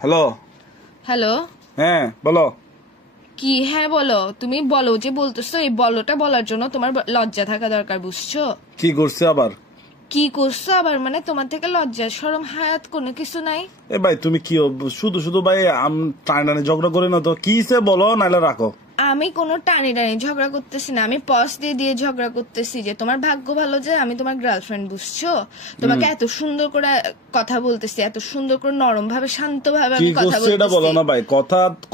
Hello. Hello. হ্যাঁ বলো। কি হ্যাঁ বলো? তুমি বলো যে বলতেছো, এই বলোটা বলার জন্য তোমার লজ্জা থাকা দরকার, বুঝছো? কি করছে আবার? কি করছো আবার মানে? তোমার থেকে লজ্জা শরম হায়াত কোনো কিছু নাই? এ ভাই তুমি কি শুধু শুধু ভাই টানে ঝগড়া করে না তো, কি সে বলো নাইলে রাখো। আমি কোনো টানি টানি ঝগড়া করতেছি না, আমি পজ দিয়ে দিয়ে ঝগড়া করতেছি যে তোমার ভাগ্য ভালো যে আমি তোমার গার্লফ্রেন্ড, বুঝছো? তোমাকে এত সুন্দর করে কথা বলতেছি, এত সুন্দর করে নরম ভাবে শান্ত ভাবে কি আমি কথা করছে এটা বলো বলতেছি। না ভাই,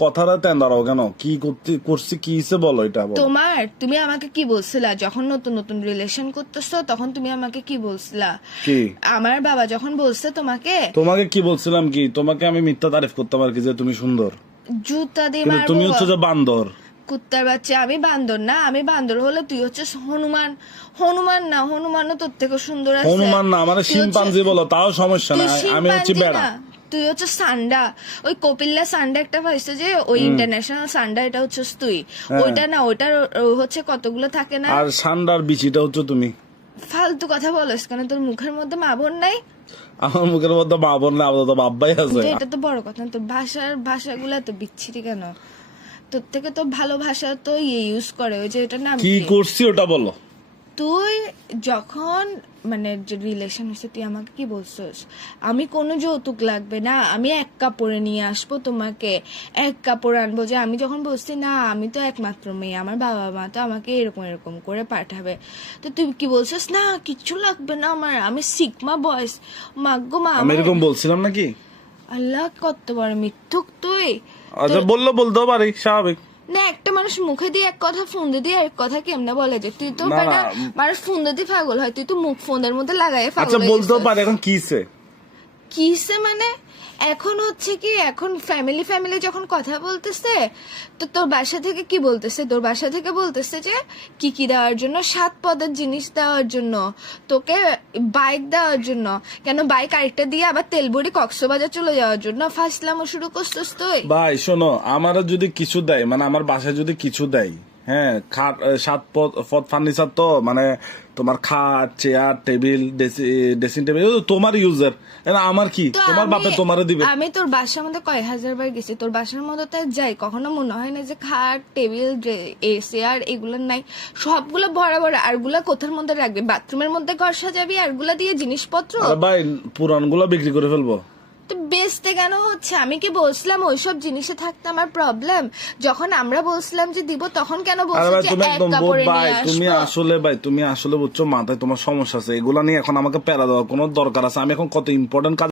কথাটা তেন দাঁড়াও কেন, কি করছি কি সে বলো এটা বলো। তুমি আমাকে কি বলছিলা যখন নতুন নতুন রিলেশন করতেছো? তখন তুমি আমাকে কি বলছিলা? কি আমার বাবা যখন বলছে তোমাকে, তোমাকে কি বলছিলাম, কি তোমাকে আমি মিথ্যা তারিফ করতাম আর কি যে তুমি সুন্দর, জুতা দিয়ে কিন্তু তুমি হচ্ছে মারবো। যে বান্দর। কুত্তার বাচ্চা, আমি বান্দর না? আমি বান্দর হলে তুই হচ্ছে হনুমান। হনুমান না, হনুমানও তোর থেকে সুন্দর আছে। হনুমান না মানে তুই হচ্ছে- শিম্পাঞ্জি বলো তাও সমস্যা তুই নাই, আমি হচ্ছে শিম্পাঞ্জি বেড়া। না, তুই হচ্ছে সান্ডা। ওই কপিল্লা সান্ডা একটা পাইছে যে, ওই ইন্টারন্যাশনাল সান্ডা, এটা হচ্ছে তুই। হ্যাঁ। ওইটা না, ওইটার হচ্ছে কতগুলো থাকে না। আর সান্ডার বিচিটা হচ্ছে তুমি। ফালতু কথা বলস কেন? তোর মুখের মধ্যে মা বোন নাই? আমার মুখের মধ্যে মা বোন না, আপাতত বাব্বাই আছে। কিন্তু এটা তো বড় কথা না। তোর ভাষাগুলো তো বিচ্ছিরি কেন? তোর থেকে তো ভালো ভাষা তো ইউজ করে, ওই যে এটা নাম কি কি? করছি ওটা বলো। তুই যখন মানে যে রিলেশন হচ্ছে, তুই আমাকে কি বলছিস? আমি কোনো যৌতুক লাগবে না, আমি এক কাপড়ে নিয়ে আসবো তোমাকে, এক কাপড় আনবো। যে আমি যখন বলছি না আমি তো একমাত্র মেয়ে, আমার বাবা মা তো আমাকে এরকম এরকম করে পাঠাবে, তো তুই কি বলছিস? না কিচ্ছু লাগবে না আমার, আমি সিগমা বয়স। মাগ্গো মা, আমি এরকম বলছিলাম নাকি? আল্লাহ কত বড় মিথ্যুক তুই! আচ্ছা বলতেও পারি, স্বাভাবিক। না, একটা মানুষ মুখে দিয়ে এক কথা, ফোন দিয়ে এক কথা কেমনে বলে? যে তুই তো না, বেটা, না। মানুষ ফোন দিয়ে পাগল হয়, তুই তো মুখ ফোনের মধ্যে লাগাই আচ্ছা পাগল হয়ে বলতেও গেছিস। পারি, এখন কিসে? কিসে মানে? এখন হচ্ছে কি, এখন ফ্যামিলি ফ্যামিলি যখন কথা বলতেছে, তো তোর বাসা থেকে কি বলতেছে? তোর বাসা থেকে বলতেছে যে কি দেওয়ার জন্য, 7 পদের জিনিস দেওয়ার জন্য, তোকে বাইক দেওয়ার জন্য। কেন বাইক আরেকটা দিয়ে আবার তেলবড়ি কক্সবাজার চলে যাওয়ার জন্য ফাসলামো শুরু করছিস তুই? ভাই শোনো, আমার যদি কিছু দেয়, মানে আমার বাসায় যদি কিছু দেয়, হ্যাঁ, খাট 7 পদ ফার্নিচার, তো মানে তোমার খাট চেয়ার টেবিল ড্রেসিং টেবিল তোমার ইউজার, আমার কি, তো তোমার বাপে তোমারে দিবে। আমি তোর বাসার মধ্যে কয় হাজার বার গেছি, তোর বাসার মধ্যে তো যাই, কখনো মনে হয় না যে খাট টেবিল এসি আর এগুলো নাই? সবগুলো ভরা ভরা। আরগুলা কোথার মধ্যে রাখবি? বাথরুমের মধ্যে ঘর সাজাবি আরগুলা দিয়ে জিনিসপত্র? আরে ভাই পুরানগুলো বিক্রি করে ফেলবো। তো বেচতে কেন হচ্ছে? আমি কি বলছিলাম ওইসব জিনিসে থাকতে আমার প্রবলেম? যখন আমরা বলছিলাম যে দিব, তখন কেন আরে বলছিস ভাই যে তুমি এক একদম কাপড়ে ভাই নিয়ে তুমি আসবো? আসলে ভাই তুমি আসলে বুঝছো, মাথায় তোমার সমস্যা আছে, এগুলা নিয়ে এখন আমাকে প্যারা দেওয়ার কোনো দরকার আছে? আমি এখন কত ইম্পর্টেন্ট কাজ